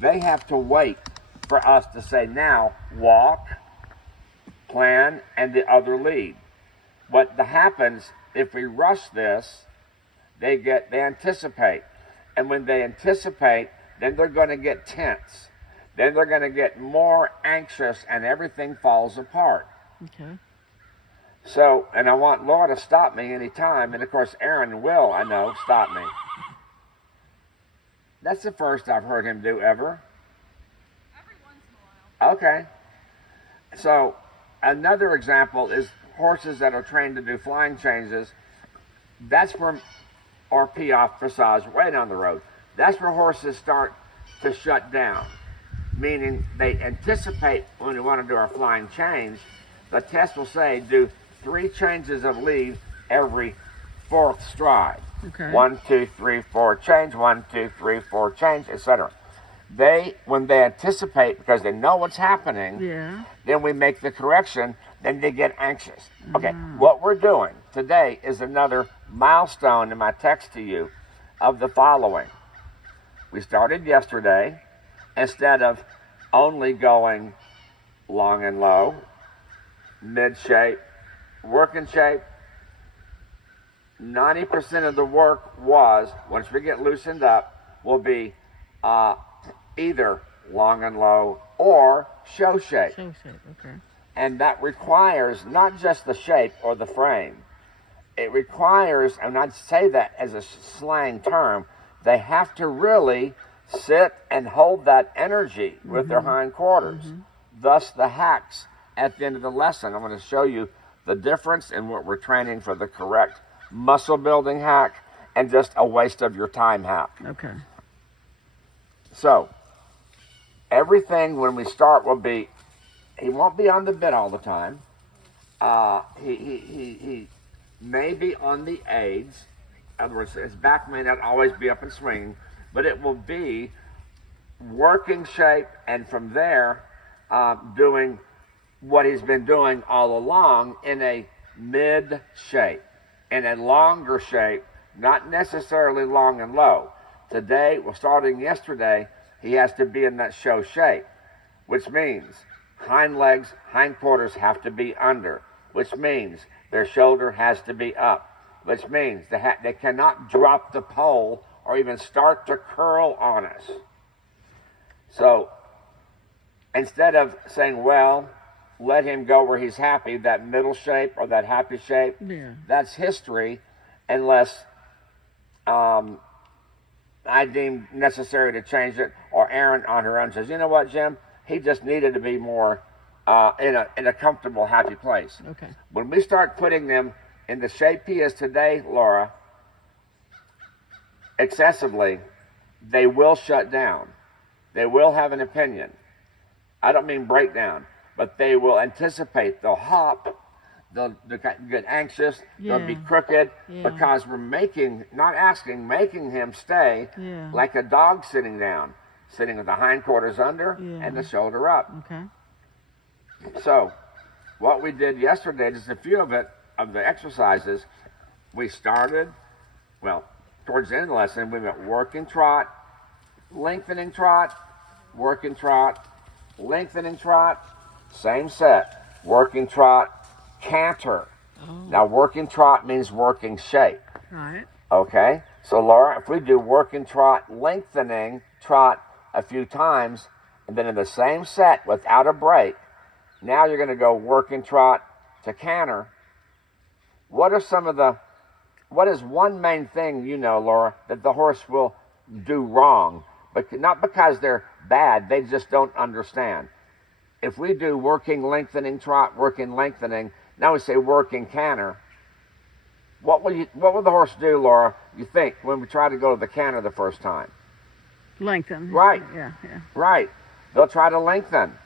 They have to wait for us to say, now walk, plan, and the other lead. What happens if we rush this, they anticipate. And when they anticipate, then they're going to get tense. Then they're going to get more anxious and everything falls apart. Okay. So, and I want Laura to stop me anytime. And of course, Aaron will, I know, stop me. That's the first I've heard him do ever. Every once in a while. Okay. So, another example is horses that are trained to do flying changes. That's where, or piaffe dressage, way down the road. That's where horses start to shut down. Meaning they anticipate when we want to do our flying change, the test will say do 3 changes of lead every 4th stride. Okay. 1, 2, 3, 4, change. 1, 2, 3, 4, change, etc. When they anticipate because they know what's happening, Yeah. then we make the correction, then they get anxious. Okay, what we're doing today is another milestone in my text to you of the following. We started yesterday, instead of only going long and low, mid shape, working shape, 90% of the work was, once we get loosened up, will be either long and low or show shape. Show shape. Okay. And that requires not just the shape or the frame. It requires, and I'd say that as a slang term, they have to really sit and hold that energy with their hindquarters. Thus the hacks at the end of the lesson. I'm going to show you the difference in what we're training for the correct muscle building hack and just a waste of your time hack. Okay. So, everything when we start will be, he won't be on the bit all the time. He may be on the aids. In other words, his back may not always be up and swinging, but it will be working shape, and from there, doing what he's been doing all along in a mid shape, in a longer shape, not necessarily long and low. Today, well, starting yesterday, he has to be in that show shape, which means hind legs, hindquarters have to be under, which means their shoulder has to be up, which means they cannot drop the pole or even start to curl on us. So instead of saying, well, let him go where he's happy, that middle shape or that happy shape, Yeah. that's history, unless I deem necessary to change it, or Aaron on her own says, you know what, Jim, he just needed to be more in a comfortable, happy place. Okay. When we start putting them in the shape he is today, Laura, excessively, they will shut down. They will have an opinion. I don't mean breakdown, but they will anticipate. They'll hop. They'll get anxious. They'll be Yeah. crooked Yeah. because we're making him stay Yeah. like a dog sitting down, sitting with the hindquarters under Yeah. and the shoulder up. Okay. So, what we did yesterday, just a few of the exercises, we started, well, towards the end of the lesson, we went working trot, lengthening trot, working trot, lengthening trot, same set, working trot, canter. Now, working trot means working shape. All right. Okay? So, Laura, if we do working trot, lengthening trot a few times, and then in the same set without a break, now you're going to go working trot to canter. What is one main thing, Laura, that the horse will do wrong? But not because they're bad, they just don't understand. If we do working, lengthening trot, working, lengthening, now we say working canter, what will the horse do, Laura, you think, when we try to go to the canter the first time? Lengthen. Right. Yeah. Yeah. Right. They'll try to lengthen.